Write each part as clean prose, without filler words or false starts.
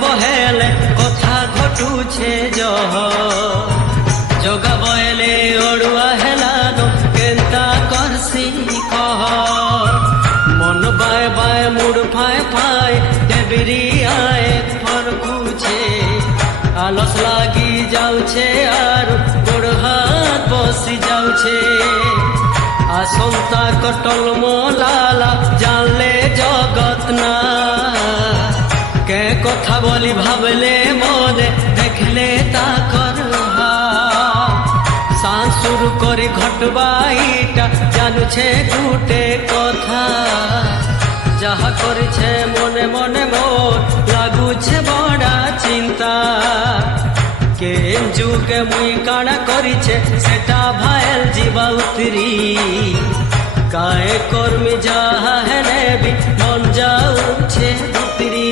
বহেলে কথা ঘটুছে জহ জগা বয়েলে অড়ুয়া হেলানো কেন্তা করছি কহ মন বায় বায় মুড় ফায় ফায় ডেবিরি আয় ফরকুছে আলস লাগি যাউছে আর গোড় হাত বসি যাউছে আসন্তা কটল মলালা জানলে জগৎ না কে কথা বলি ভাবলে মনে দেখলে তা করহা সান শুরু করে ঘটবা ইটা জানুছে গুটে কথা যাহা করেছে মনে মনে মোর লাগুছে বড়া চিন্তা কেন যুগে মুই কাଣା করিছে সেটা ভাইল জীবা উতরি কায়ে কর্মী যাহা হেলে বি মন যাউছে উতরি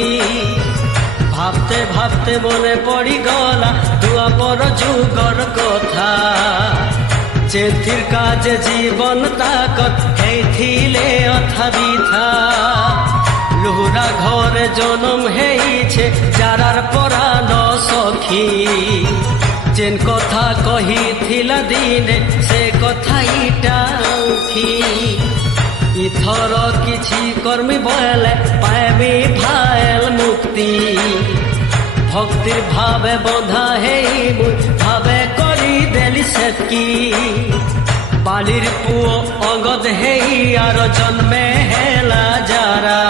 ভাবতে ভাবতে মনে পড়ি গলা দুয়াপর যুগর কথা যেথির কাজে জীবন তাকত হেইথিলে অথা বিথা লুহুরা ঘরে জনম হেইছে যারার পরাণ সখী যেন কথা কহিথিলা দিনে সে কথা ইটা উখি ইথর কিছু কর্মী বলে পাইবি ভাইল মুক্তি ভক্তির ভাবে বন্ধা হেই মুই ভাবে করি দেলি সেটকি বালির পুয় অগদ হেই আর জন্মে হেলা যারা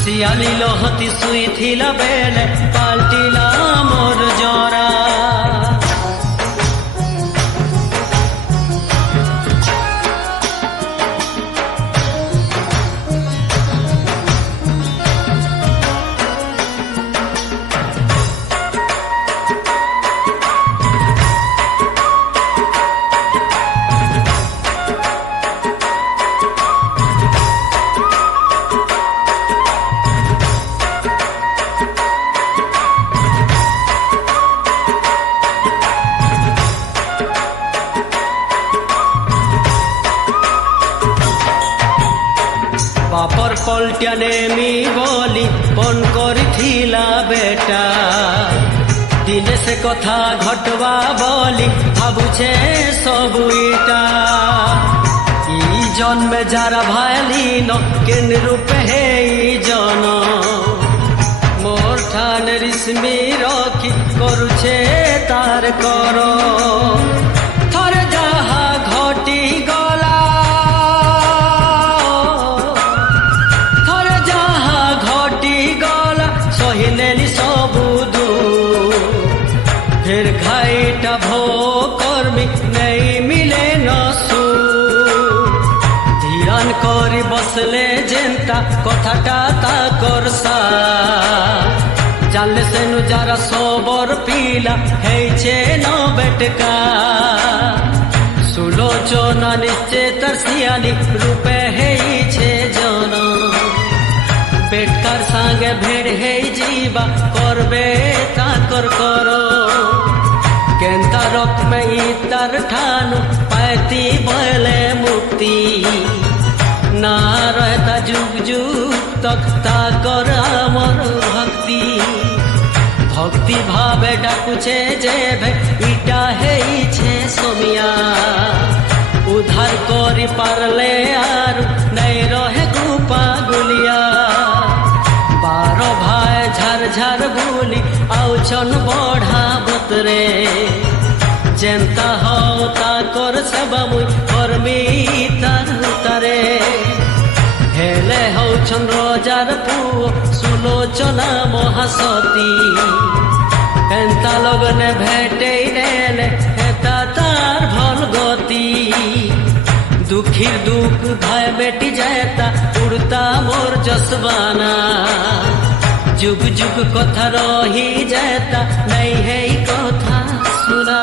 শিয়ালি লহতি শুইথিলা বেলে পাল্টিলা মোর জরা বাপর পল্টিয়া নেমি বলি পন করিথিলা বেটা দিনে সে কথা ঘটবা বলি ভাবুছে সবু ইটা ই জন্মে যারা ভাইলিন কেন রূপে হেই জন মোর ঠান রিসমি রকি করুছে তার কর থরে যাহা ঘটি গলা সহিনেলি সবুদু ফের ঘাইটা ভো কর্মী নেই মিলে নসু ধ্যান করি বসলে যেন্তা কথাটা তা করসা জানলে সেনু যারা সবর পিলা হেইছে ন বেটকা সুলোচনা নিশ্চেতর শিয়ালি রূপে হেইছে জন বেটকার সঙ্গে ভেড় হেই জীবা করবে তাকর কর কেন্তা রকমে ইতার ঠানু পাইতি বলে মুক্তি না রহতা যুগ যুগ তক তাকর আমর ভক্তি ভক্তি ভাবে ডাকুছে যে ভে ইটা হেইছে সমিয়া উদ্ধার করি পারলে আর নাই রহে গুপা গুলিয়া বারো ভাই ঝার ঝার ভুলি আউছন বঢ়া বতরে যেন্তা হও তা কর সেবা মুই কর্মী তার তারে হেলে হউছন রজার পুয় সুলোচনা মহাসতী এন্তা লগনে ভেটেই নেলে হেতা তার ভল গতি দুঃখীর দুঃখ ভাই বেটি যেতা উড়তা মোর জসবানা যুগ যুগ কথা রহি যেতা নাই হেই কথা শুনা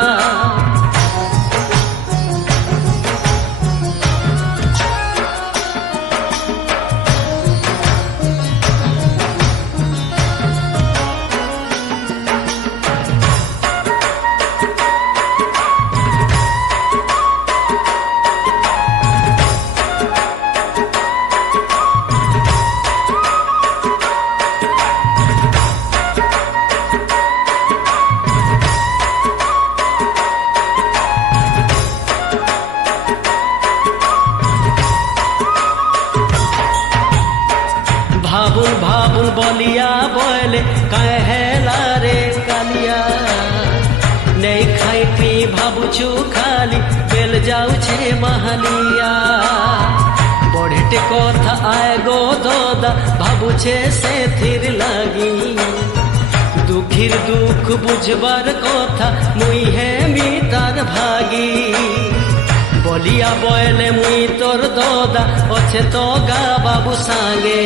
ଭାବୁଛୁ ଖାଲି ବେଲ ଯାଉଛେ ମାହାଲିଆ ବଢ଼େଟେ କଥା ଆଏ ଗୋ ଦଦା ଭାବୁଛେ ସେଥିର ଲାଗି দুঃখীর দুঃখ বুঝবার কথা মুই হেমি তার ভাগি বলিয়া বয়লে মুই তোর দদা অছে তো গা বাবু সাঙ্গে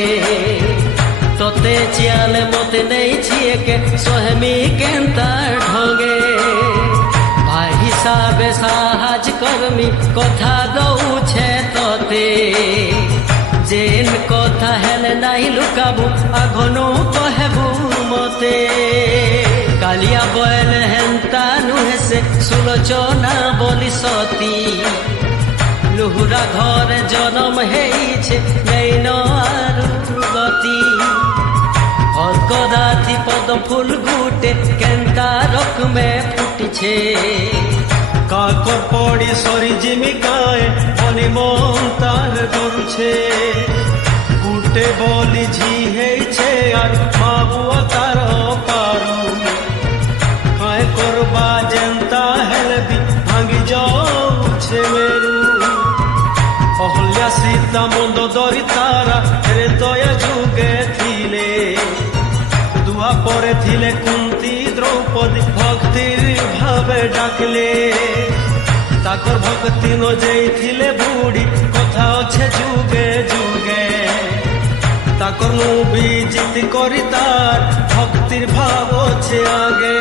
তোতে চিয়ালে মতে নেই ছিয়েকে সোহেমি কেন্তার ঢঙ্গে ভাই হিসাবে সাহায্য করমি কথা দৌছে তোতে যেন কথা হেলে নাই লুকাবু আঘনু কহেবু মতে কালিয়া বয়ল হেন্তা নুহেসে সুলোচনা বলি সতী লুহুরা ঘরে জনম হেইছে নেইন আরু গতি অর্কদাথি পদ ফুল গুটে কেন্তা রকমে ফুটিছে কাকর পড়ি সরি জিমিকায় বলি মন তার করছে গুটে বলি ঝি হেইছে আর মাবুয়া তার পারু কায় করবা জেন্তা হেলবি ভাঙ্গি যাউছে মেরু অহল্যা সীতা মন্দোদরি তারা রে দয়া যুগে থিলে দুয়া পরে থিলে কুন্তি দ্রৌপদী ভক্তির ভাবে ডাকলে তাকর ভক্তি ন যেইথিলে বুড়ি কথা আছে যুগে যুগে তাকর মুবি জিতি করি তার ভক্তির ভাব আছে আগে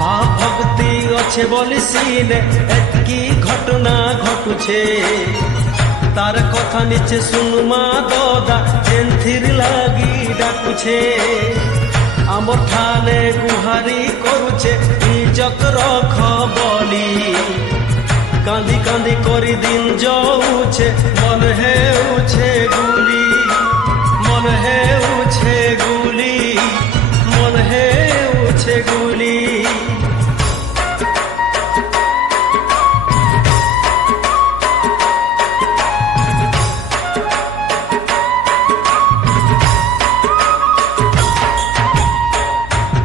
ভাব ভক্তি আছে বলি সিনে এতকি ঘটনা ঘটুছে তার কথা নিচে শুনুমা দদা যেনথির লাগি ডাকুছে আমার ঠানে গুহারি করুছে ইজত রখ বলি কান্দি কান্দি করি দিন যাউছে মন হেউছে গুলি মন হেউছে গুলি মন হেউছে গুলি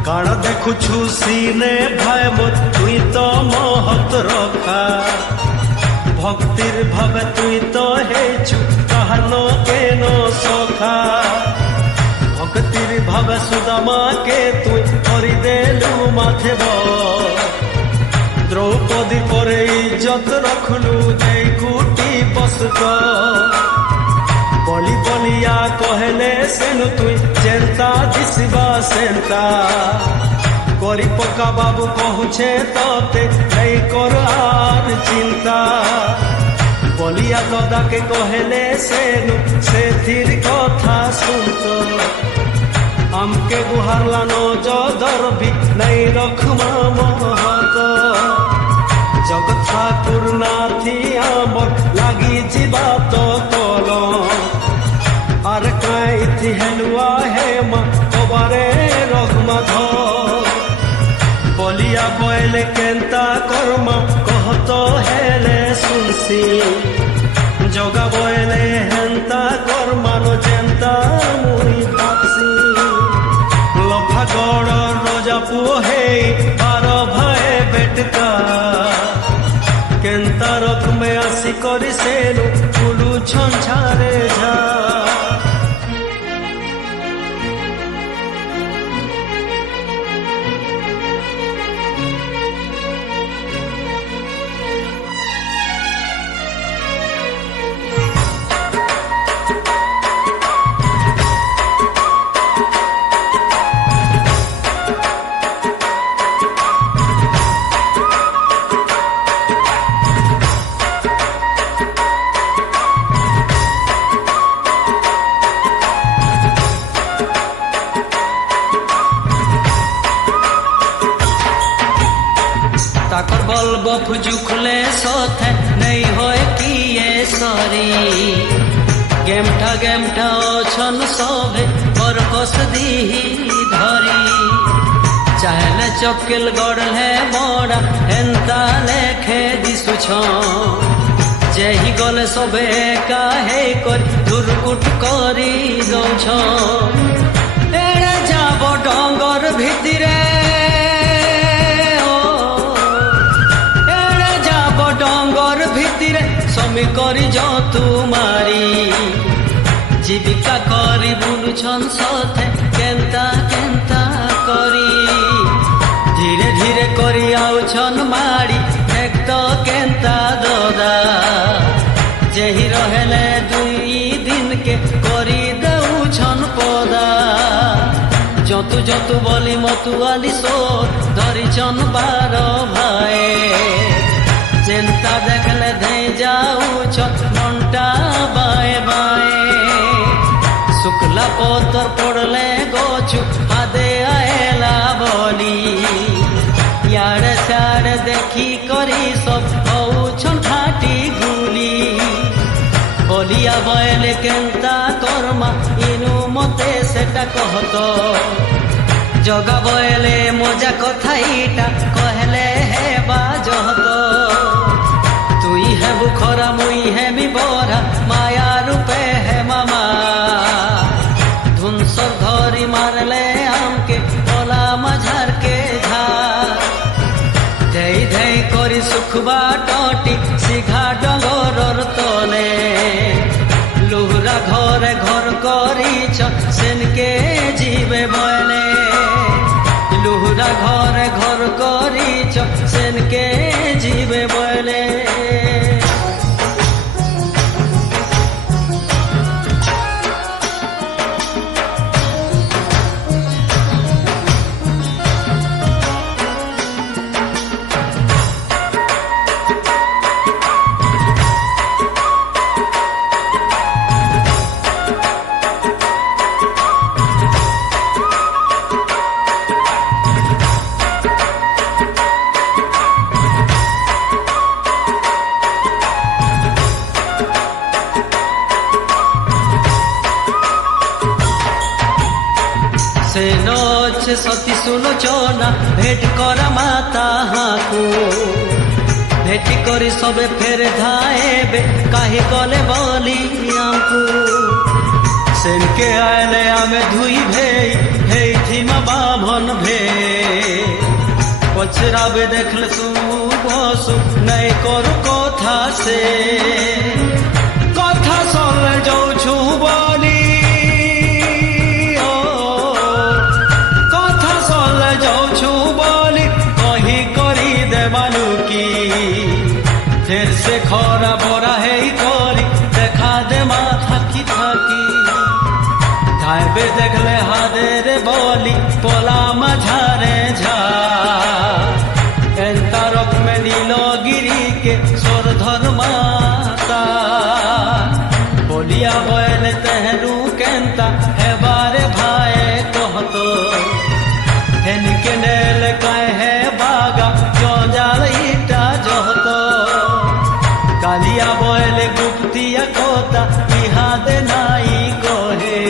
কাড়া দেখুছু সিনে ভাই মোর তুই তো মহৎ রক্ষা ভক্তির ভাবে তুই তো হেছু কাহানো কেন সখা ভক্তির ভাবে সুদামাকে তুই করি দেলু মাথে দ্রৌপদী পরে ইজ্জত রখলু যেই কুটি বসত বলি বলিয়া কহেলে সেনু তুই চেন্তা দিশবা সেন্তা করি পকা বাবু কহুছে তোতে নেই কর আর চিন্তা বলিয়া দদাকে কহেলে সেনু সেথির কথা শুনত আমকে গুহারলানো যদরবি নেই রখমা মহত জগৎ ঠাকুর নাথি আমর লাগি ଯିବା ତ ତଲ আর কাইথি হেলুয়া হেমা কবারে রঘুমাধ বলিয়া বয়লে কেন্তা কর্মা কহত হেলে শুনসি জগা বয়লে হেন্তা কর্মানো যেন্তা মুই ভাবসি লফা গড় রজা পুয় হেই বার ভাই বেটকা কেন্তা রকমে আসি করি সেনু কুলু ছঞ্ছারে যা তাকর বলব ফুজুখলে সথে নেই হয় কি এ সরি গেমটা অছন সবে বরকস দিহি ধরি চাহলে চকেল গড়লে বড়া হেন্তা লেখে দিশুছ যেহি গলে সবে কাহে করি দুর্গুট করি দৌছ এড়ে যাব ডঙ্গর ভিতরে জমি করি যত মারি জীবিকা করি বুলুছন সথে কেন্তা কেন্তা করি ধীরে ধীরে করি আউছন মাড়ি এক তো কেন্তা দদা যেহি রহেলে দুই দিনকে করি দেউছন পদা যতু যতু বলি মতুয়ালি সোর ধরিছন 12 ভাই চেন্তা দেখলে ধেই যাউছ মনটা বায়ে বায়ে শুক্লা পতর পড়লে গছু হাদে আয়েলা বলি ইয়াড়ে সাড়ে দেখি করি সব হউছন ঘাটি গুলি বলিয়া বয়লে কেন্তা কর্মা ইনু মতে সেটা কহত জগা বয়লে মজা কথা ইটা কহলে হেবা জহত তুই হেবু খরা মুই হেমি বরা মায়া রূপে হে মামা ধুনসর ধরি মারলে আমকে ওলা মাঝারকে ঝার ধেই ধেই করি সুখবা টটি শিঘা ডগরর তলে লুহরা ঘরে ঘর করিছ সেনকে জিবে বলে লুহরা ঘরে ঘর করিছ সেনকে জিবে বলে সে নছে সতী সুলোচনা ভেট করা মাতা হাকু ভেটি করি সবে ফের ধায়েবে কাহি গলে বলি আমকু সেনকে আয়লে আমি ধুই ভেই হেই থিমা বাভন ভে পছরাবে দেখলে তু বসু নাই করু কথা সে কথা সলে যাউছু বলি ফের সে খরা বরা হেই করি দেখা দে মাথা কি থাকি ধাইবে দেখলে হাদের বলি পলা মাঝারে ঝা এন্তা রকমে নীলগিরিকে সরধর মাতা বলিয়া বলে তেহরু কেন্তা হেবারে ভাই কহত হেনকে নেল কায় হে বাগা জঞ্জাল ইটা জহত কালিয়া বয়লে গুপ্তিয়া কথা ইহাদে নাই কহে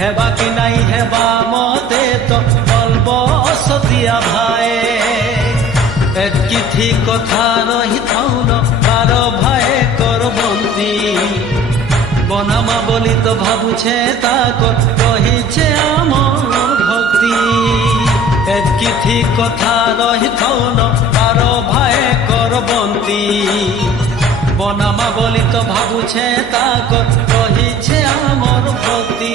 হেবা কি নাই হেবা মতে তো বলব সতিয়া ভাই এতকি ঠিক কথা রহি থাউন 12 ভাই করবন্তি বনামা বলি তো ভাবুছে তাকর রহিছে আমার ভক্তি এতকি ঠিক কথা রহি থাউন 12 ভাই করবন্তি বনামা বলি তো ভাবুছে তাকর রহিছে আমার ভক্তি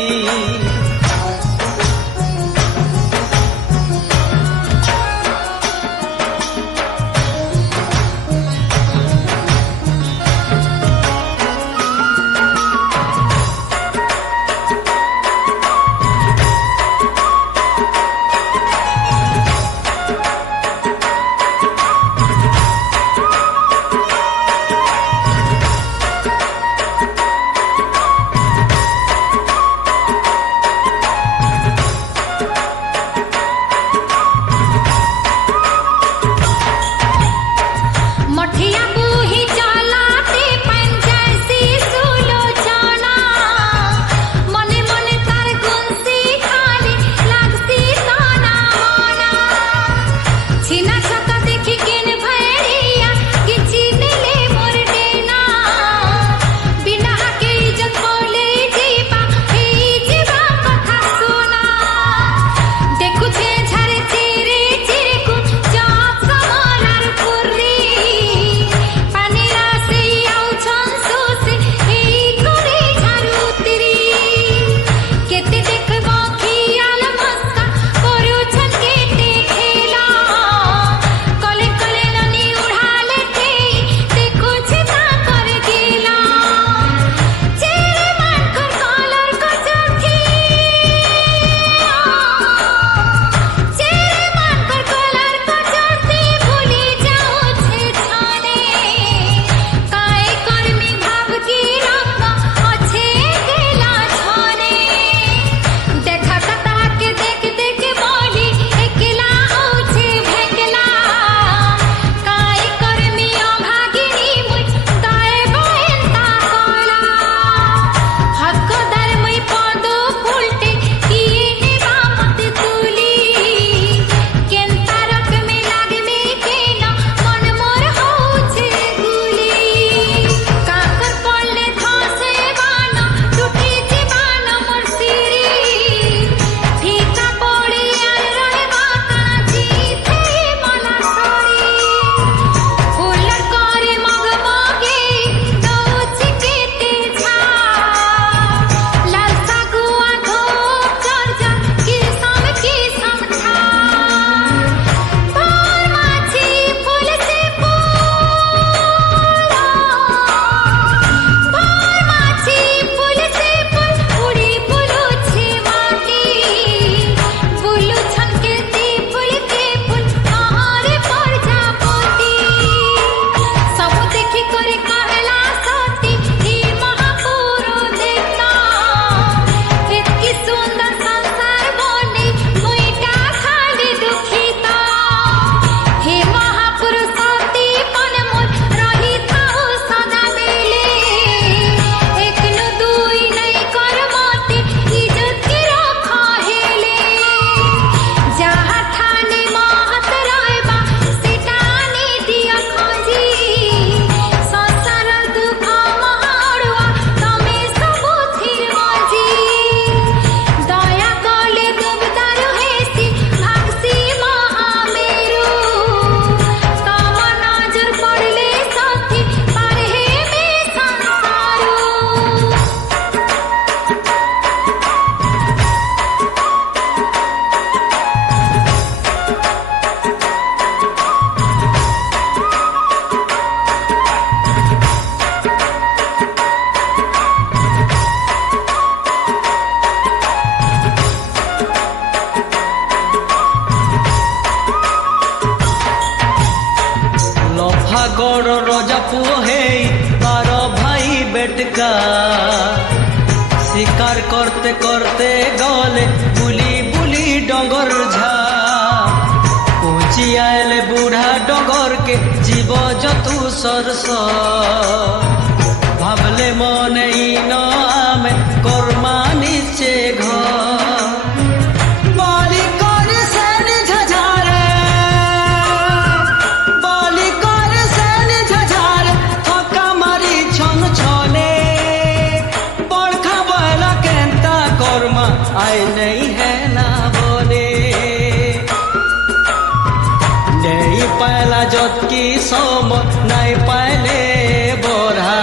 পুয় হেই 12 ভাই বেটকা শিকার করতে করতে গলে বুলি বুলি ডঙ্গর ঝা পৌঁছি আইলে বুড়া ডঙ্গরকে জীব যতু সরস ভাবলে মনে ইন আমি কর্মা নিচে ঘর বলি করে সেন ঝাঝারে বলি করে সেন ঝাঝারে থকা মারি ছন ছনে পড়খা বলা কেনতা কর্মা আই নেই है না বলে নেই পায়লা যতকি সম নাই পাইলে বড়া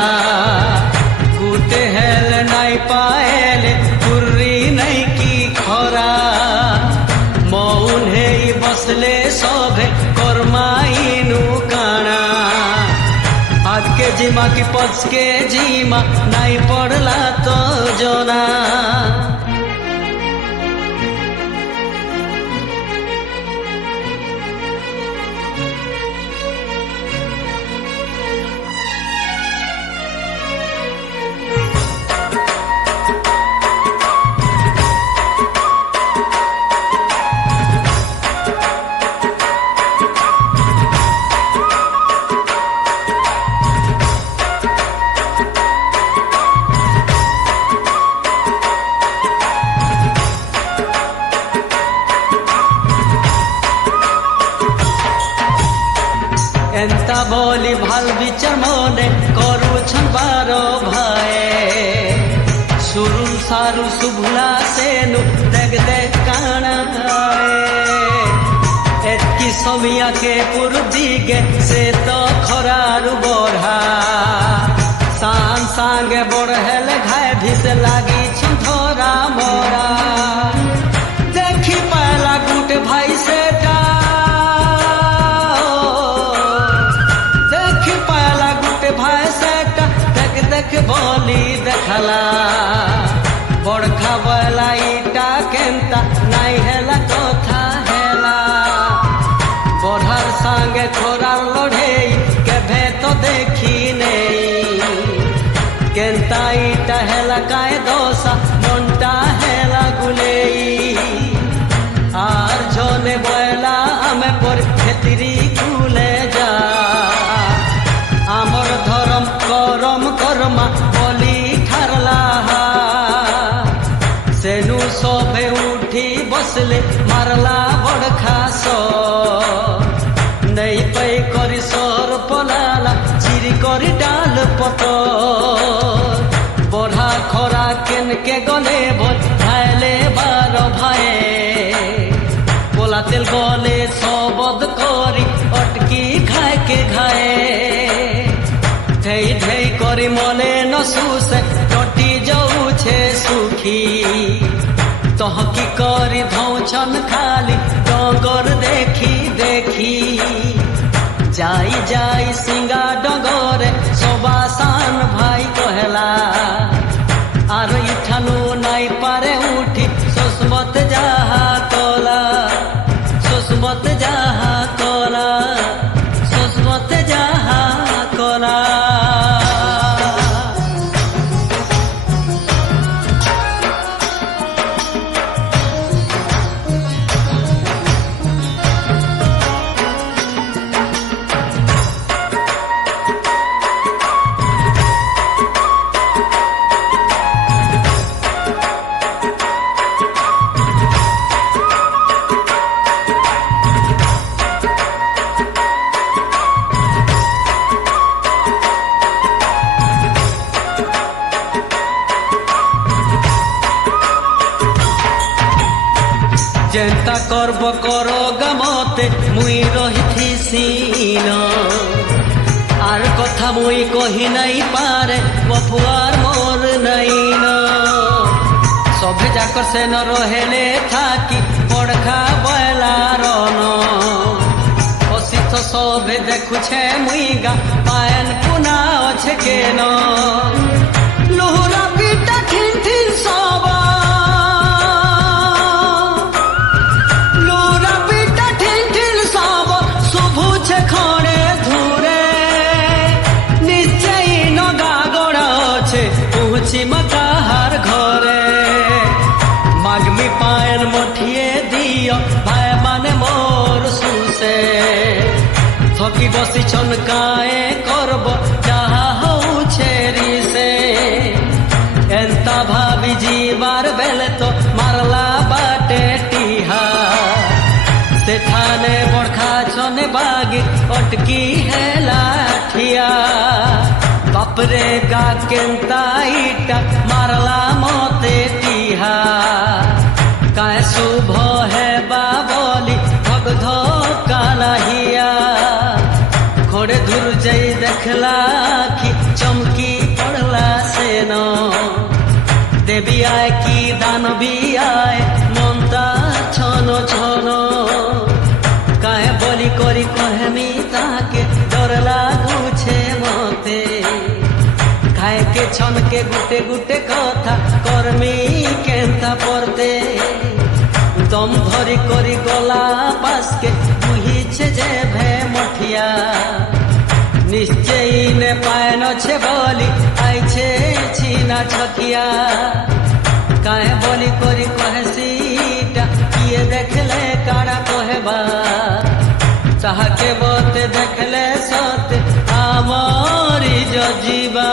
কুতে হেল নাই পাইলে পুরি নাই কি খরা মৌন হেই বসলে সবে কর্মাইনু কানা আগে জিমা কি পচকে জিমা নাই পড়লা তো জনা এন্তা বলি ভাল বিচার মনে করুছন 12 ভাই সুরুল সারু শুভলা সেনু দেখ দেখ কানা এতকি সমিয়াকে পুরু দিগে সে তো খরারু বড়া সান সাঙ্গে বড় হেলে ঘায় ভিস লাগি ধরা মরা দেখি পালা গুটে ভাই সেটা বলি দেখালা বড়খা বলা ইটা কেনতা নাই হেলা কথা হেলা বড়ার সঙ্গে খোরার লড়েই কেভে তো দেখি নেই কেনতা ইটা হেলা কায় দোষা মনটা হেলা গুলেই আর জনে বয়লা আমি পর খেতিরি কুলে যা আমর ধরম করম কর্মা বলি ঠারলা সেনু সবে উঠি বসলে মারলা বড় খাস নেই পাই করি সর পলালা চিরি করি ডাল পত বড়া খরা কেনকে গলে বল খাইলে 12 ভাইয়ে পোলা তেল গলে সবদ করি অটকি খায় কে ঘায়ে ঢেই ঢেই করি মনে নসুসে টটি যাউছে সুখী তহকি করি ধৌছন খালি ডগর দেখি দেখি যাই যাই সিঙ্গা ডগরে সবাসান ভাই কহেলা আর ইঠানু নাই পারে উঠি সুসমত যাহা তোলা সুসমত যাহা তোলা সুসমত যাহা কোলা যেন্তা করব কর গামতে মুই রহিথিসিন আর কথা মুই কহি নাই পারে বফুয়ার মোর নাইন সবে যাকর সেন রহেলে থাকি পড়খা বয়লার অসিত সবে দেখুছে মুই গা পায়ন পুনা আছে কেন লুহুরা পিটা ঠিন ঠিন সবা ঠকি বসি ছনকায়ে করব যাহা হউছে রিসে এন্তা ভাবি জীবার বেলে তো মারলা বাটে টিহা সেখানে বড়খা ছনে বাগি অটকি হেলা ঠিয়া বাপরে গা কেন্তা ইটা মারলা মতে টিহা কায় শুভ হেবা বলি ধক ধকালা হিয়া খড়ে ধুর যাই দেখলা কি চমকি পড়লা সেন দেবী আয় কি দানবী আয় মনটা ছন ছন কাহে বলি করি কহেমি তাকে ডর লাগুছে মতে খায়কে ছনকে গুটে গুটে কথা কর্মী কেন্তা পড়তে দম ধরি করি গলা পাশকে বুহিছে যে ভে মঠিয়া নিশ্চয়ই নে পায়ন ছে বলি আইছে ছিনা ছকিয়া কাহে বলি করি কহে সিটা কিয়ে দেখলে কারা কহেবা তাহাকে বতে দেখলে সতে আমারি জীবা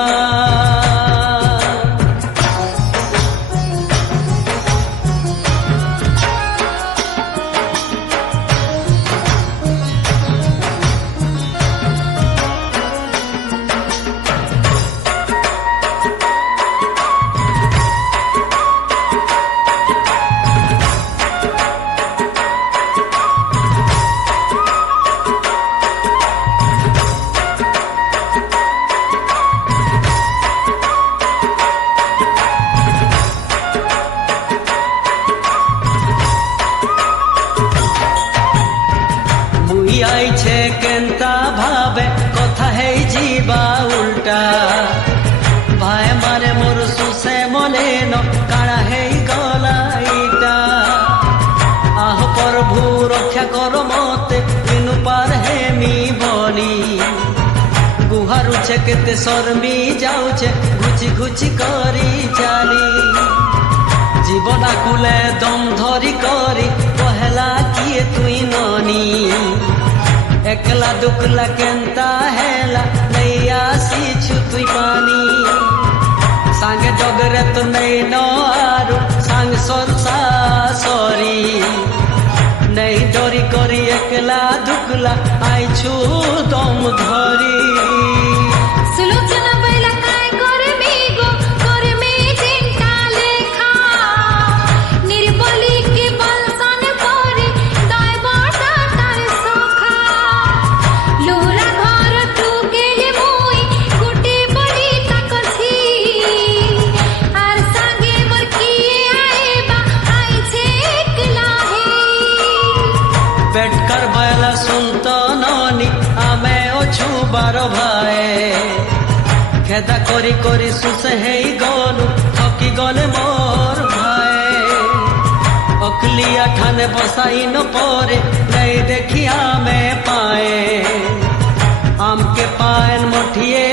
আইছে কেন্তা ভাবে কথা হেই জীবা উল্টা ভাই মারে মোর সুসে মনে ন কাড়া হেই গলা ইটা আহ প্রভু রক্ষা কর মতে দিনু পার হেমি বলি গুহারুছে কেতে শর্মি যাউছে ঘুচি ঘুচি করি চালি জীবনা কুলে দম ধরি করি কহেলা কিয়ে তুই ননি একলা দুকলা কেন্তা হেলা নেই আসিছু তুই পানি সাঙ্গে জগরে তো নেই নারু সাঙ্গ সরসা সরি নেই ডরি করি একলা দুকলা আইছু দম ধরি পেটকার বয়লা শুনত ননি আমি অছু বার ভাই খেদা করি করি সুসে হেই গলু থকি গলে মোর ভাই অকলিয়া ঠানে বসাই ন পরে নেই দেখি আমি পায়ে আমকে পায়েন মঠিয়ে